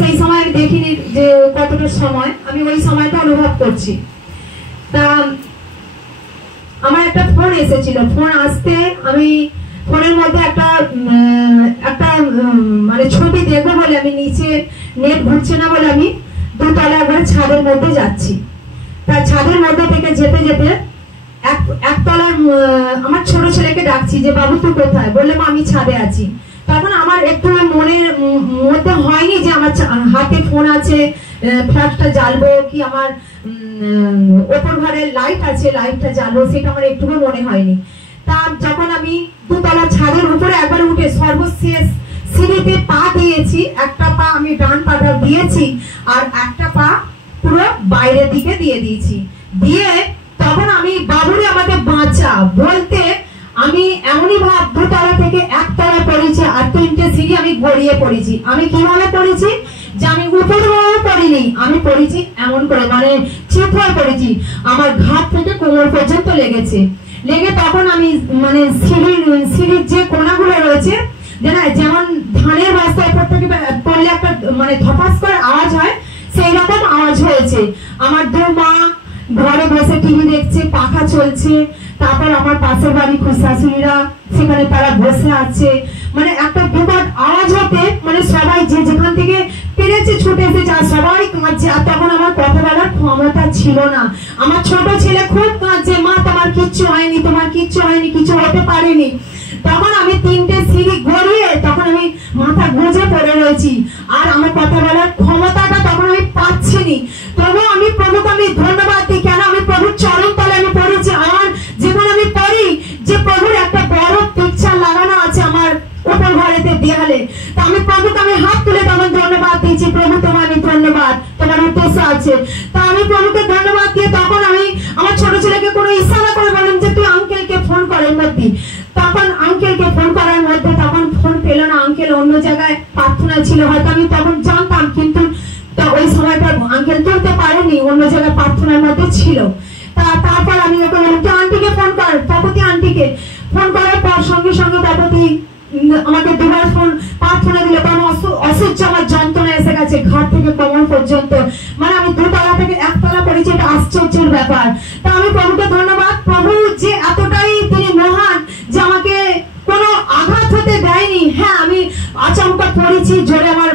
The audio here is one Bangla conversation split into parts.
সেই সময় আমি দেখিনি যে কতটা সময়, আমি ওই সময়টা অনুভব করছি। তা আমার একটা ফোন এসেছিল, ফোন আসতে আমি ফোনের মধ্যে একটা মানে ছবি দেখবো বলে আমি নিচে নেট ঘুরছে না বলে আমি দোতলা একবার ছাদের মধ্যে যাচ্ছি। তার ছাদের মধ্যে থেকে যেতে যেতে একতলার আমার ছোট ছেলেকে ডাকছি যে বাবু তুই কোথায়, বললাম আমি ছাদে আছি। তখন আমার একটু মনের মধ্যে হয়নি যে আমার হাতে ফোন আছে, ফ্ল্যাশটা জ্বালবো কি আমার ওপর ঘরের লাইট আছে লাইটটা জ্বালবো, সেটা আমার একটুকু মনে হয়নি। তা যখন আমি দুতলা ছাদের উপরে একবার উঠে সর্বশেষ সিঁড়িতে পা দিয়েছি, একটা পা আমি ডান পাটা দিয়েছি আর একটা পা পুরো বাইরের দিকে দিয়ে দিয়েছি, দিয়ে তখন আমি বাবুরে আমাকে বাঁচা বলতে আমি এমনই ভাব দুতলা থেকে একতলা পড়েছি আর 3টে সিঁড়ি আমি গড়িয়ে পড়েছি। আমি কিভাবে পড়েছি যে আমি উপরে পড়িনি, আমি পড়েছি এমন করে মানে চিত হয়ে পড়েছি, আমার ঘাট থেকে কোমর পর্যন্ত লেগেছে। লেগে তখন আমি মানে সিঁড়ির যে কোনাগুলো রয়েছে যেমন ধানের বস্তার উপর থেকে পড়লে একটা মানে ধপাস করে আওয়াজ হয়, সেই রকম আওয়াজ হয়েছে। আমার দু মা ঘরে বসে টিভি দেখছে, পাখা চলছে, তারপর আমার পাশের বাড়ি খুশাশুড়িরা সেখানে তারা বসে আছে, মানে একটা বিকট আওয়াজ হতে মানে সবাই যে যেখান থেকে পেরেছে ছুটে এসেছে আর সবাই কাঁদছে। আর তখন আমার কথা বলার ক্ষমতা ছিল না, আমার ছোট ছেলে খুব কাঁদছে, মা তোমার কিচ্ছু হয়নি, তোমার কিচ্ছু হয়নি, কিছু হতে পারেনি। তখন আমি 3টে সিঁড়ি গড়িয়ে তখন আমি মাথা গুঁজে পড়ে রয়েছি আর আমার কথা বলার ক্ষমতাটা তখন আমি পাচ্ছিনি। তবে আমি প্রভুকে আমি ধন্যবাদ দিই, কেন আমি প্রভুর চরণ তলে আমি পড়েছি। আমার জীবনে আমি পড়ি যে প্রভুর একটা বড় পিকচার লাগানো আছে আমার উপর ঘরেতে দেয়ালে। তা আমি প্রভুকে আমি হাত তুলে তখন ধন্যবাদ দিয়েছি, প্রভু তোমার আমি ধন্যবাদ, তোমার উদ্দেশ্য আছে। তা আমি প্রভুকে ধন্যবাদ দিয়ে তখন আমি আমার ছোট ছেলেকে কোনো ইশারা করে বললাম যে তুই আঙ্কেলকে ফোন করেন মধ্যে। তখন আঙ্কেলকে ফোন করার মধ্যে তখন ফোন পেল না, আঙ্কেল অন্য জায়গায় প্রার্থনা ছিল, হয়তো আমি তখন জানতাম কিন্তু ওই সময়টা আঙ্কেল তুলতে পারেনি, অন্য জায়গায় প্রার্থনার মধ্যে ছিল। তারপর আমি ওকে বললাম যে আন্টিকে ফোন কর, তপতি আন্টিকে ফোন করার পর সঙ্গে সঙ্গে তপতি আমাকে দুবার ফোন প্রার্থনা দিল, কারণ অসহ্য আমার যন্ত্রণা এসে গেছে ঘাট থেকে কোমর পর্যন্ত, মানে আমি দুতলা থেকে একতলা পড়েছি, এটা আশ্চর্যের ব্যাপার। তা আমি প্রভুকে ধন্যবাদ, প্রভু যে এতটাই তিনি মহান যে আমাকে কোনো আঘাত হতে দেয়নি। হ্যাঁ আমি আচমকা পড়েছি, জোরে আমার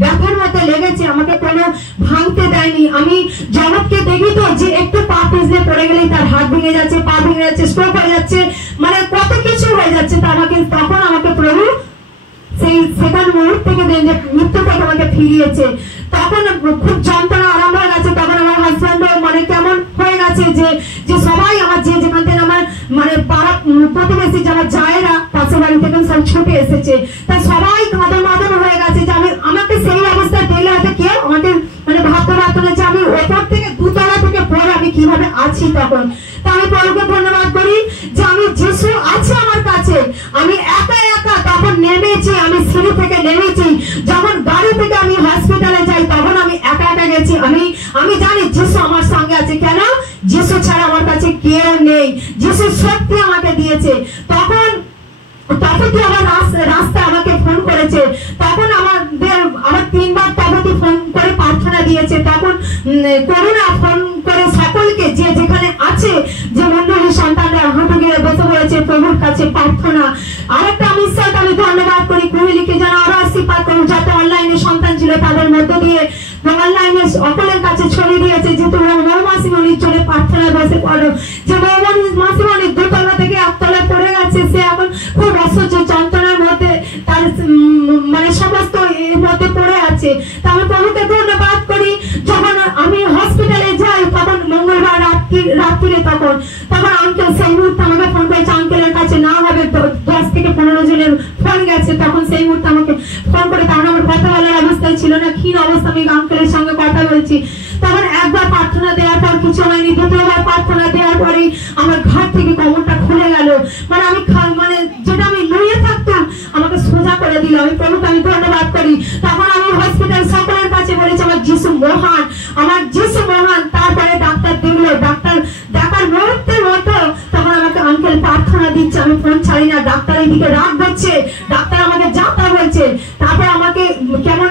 ব্যথার মতো লেগেছে, আমাকে কোনো ভাঙতে দেয়নি। আমি জগৎকে দেখি তো যে একটু পা পিছলে পড়ে গেলেই তার হাত ভেঙে যাচ্ছে, পা ভেঙে যাচ্ছে, স্ট্রোক হয়ে যাচ্ছে, মানে কত কিছু হয়ে যাচ্ছে। তখন আমাকে প্রভু সেখান মুহূর্ত থেকে মৃত্যু থেকে আমাকে ফিরিয়েছে। তখন খুব যন্ত্রণা আরম্ভ হয়ে গেছে। তখন আমার হাজব্যান্ড মানে কেমন হয়ে গেছে যে সবাই আমার যে যেখান থেকে আমার মানে পাড়া প্রতিবেশী যারা জায়েরা পাশের বাড়ি থেকে সব ছুটে এসেছে, তা সবাই কাঁদন মাদন হয়ে গেছে যে আমাকে সেই অবস্থায় দেখলে হয়তো কেউ আমাকে মানে ভাবতে পারতো না যে আমি ওপর থেকে দুতলা থেকে পরে আমি কিভাবে আছি। তখন তা আমি প্রভুকে ধন্যবাদ করি যে আমি যিশু আছে আমার কাছে, আমি একা একা তখন নেমেছি, আমি সিঁড়ি থেকে নেমেছি, যখন গাড়ি থেকে আমি হসপিটালে যাই তখন আমি একা একা গেছি। আমি জানি যিশু আমার সঙ্গে আছে, কেন যিশু ছাড়া আমার কাছে কেউ নেই, যিশু সত্যি আমাকে দিয়েছে। তখন তপতি আমার রাস্তা আমাকে ফোন করেছে, তখন আমার 3বার তপতি ফোন করে প্রার্থনা দিয়েছে। তখন করুণা ফোন করে সকলকে যে যেখানে আছে যে মন্ডলীর সন্তানরা হাঁটু গেড়ে বসে পড়েছে প্রভুর কাছে প্রার্থনা। আরেকটা আমি ধন্যবাদ করি কুমিলিকে যেন আরো আশীর্বাদ করুন, যাতে অনলাইনে সন্তান ছিল তাদের মধ্য দিয়ে অনলাইনে সকলের কাছে ছড়িয়ে দিয়েছে যে তোমরা মৌমাসিমণির জন্য প্রার্থনায় বসে পড়ো, যে মৌমাসিমণি দুতলা থেকে একতলা পড়ে গেছে, সে এখন খুব অসহ্য যন্ত্রণার মধ্যে তার মানে সমস্ত এর মধ্যে পড়ে আছে। তা আমি প্রভুকে ধন্যবাদ করি। যখন আমি হসপিটালে যাই তখন মঙ্গলবার রাত্রিরে তখন আঙ্কেল সেই মুহূর্তে আমাকে ফোন করেছে, আঙ্কেলের কাছে না হবে 10 থেকে 15 জনের ফোন গেছে। তখন সেই মুহূর্তে আমাকে ফোন করে, কারণ আমার কথা বলার অবস্থায় ছিল না, ক্ষীণ অবস্থা, আমি আঙ্কেলের সঙ্গে কথা বলছি। তখন একবার প্রার্থনা দেওয়ার পর কিছু হয়নি, দ্বিতীয়বার প্রার্থনা দেওয়ার পরেই আমার ঘাট থেকে কোমরটা খুলে গেল, মানে আমি মানে যেটা আমি লুয়ে থাকতাম আমাকে সোজা করে দিল। আমি প্রভুকে আমি ধন্যবাদ করি। তখন আমি হসপিটাল সকলের কাছে বলেছি আমার যিশু মহান, আমার যিশু মহান। তারপরে ডাক্তার দেখলো, ডাক্তার দেখার মুহূর্তের মতো তখন আমাকে আঙ্কেল প্রার্থনা দিচ্ছে, আমি ফোন ছাড়ি না, ডাক্তার এইদিকে রাগ হচ্ছে, ডাক্তার আমাকে যাতা বলছে। তারপর আমাকে কেমন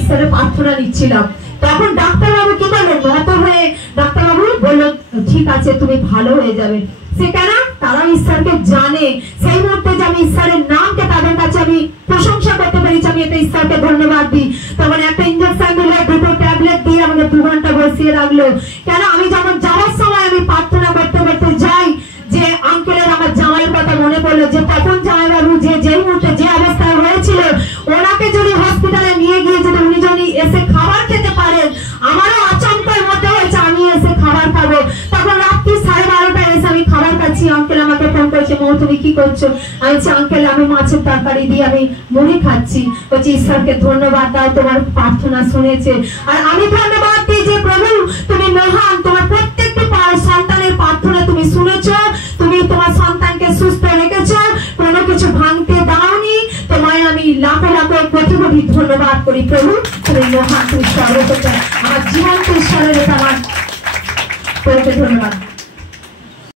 ঈশ্বরের প্রার্থনা নিচ্ছিলাম। তখন ডাক্তারবাবু কি করলো, নত হয়ে ডাক্তারবাবু বললো ঠিক আছে তুমি ভালো হয়ে যাবে। সে কেন, তারা ঈশ্বরকে জানে। সেই মুহূর্তে যে আমি ঈশ্বরের নামকে তাদের কাছে আমি প্রশংসা করতে পেরেছি, আমি এটা ঈশ্বরকে ধন্যবাদ দিই। তখন একটা ইঞ্জেকশন দিলে, দুটো ট্যাবলেট দিয়ে আমাকে 2 ঘন্টা বসিয়ে রাখলো। কেন, আমি যখন যাওয়ার সময় আমি প্রার্থনা করতে করতে যাই, যে আঙ্কেলের আমার জামাইয়ের কথা মনে পড়লো, যে তখন জামাইবাবু যে মুহূর্তে যে অবস্থায় হয়েছিল, ওনাকে যদি হসপিটালে নিয়ে গিয়ে যদি উনি যদি এসে খাবার খেতে পারেন, আমারও আচমকার মধ্যে হয়েছে আমি এসে খাবার খাবো। তখন রাত্রি 12:30টায় এসে আমি খাবার খাচ্ছি, আঙ্কেল আমাকে ফোন করেছে, মৌ তুমি কি করছো? আমি বলছি আঙ্কেল আমি মাছের তরকারি দিয়ে আমি মুড়ি খাচ্ছি। বলছি ঈশ্বরকে ধন্যবাদ দাও, তোমার প্রার্থনা শুনেছে। আর আমি ধন্যবাদ দিই যে প্রভু তুমি মহান, তোমার প্রত্যেকটি সন্তানের প্রার্থনা তুমি শুনেছো, তুমি তোমার সন্তানকে সুস্থ রেখেছো, কোনো কিছু ভাঙতে দাওনি। তোমায় আমি লাখো লাখো কোটি কোটি ধন্যবাদ করি প্রভু, তুমি মহান, তুমি সর্বোচ্চ। আমার জীবনকে ঈশ্বরের আমার ধন্যবাদ।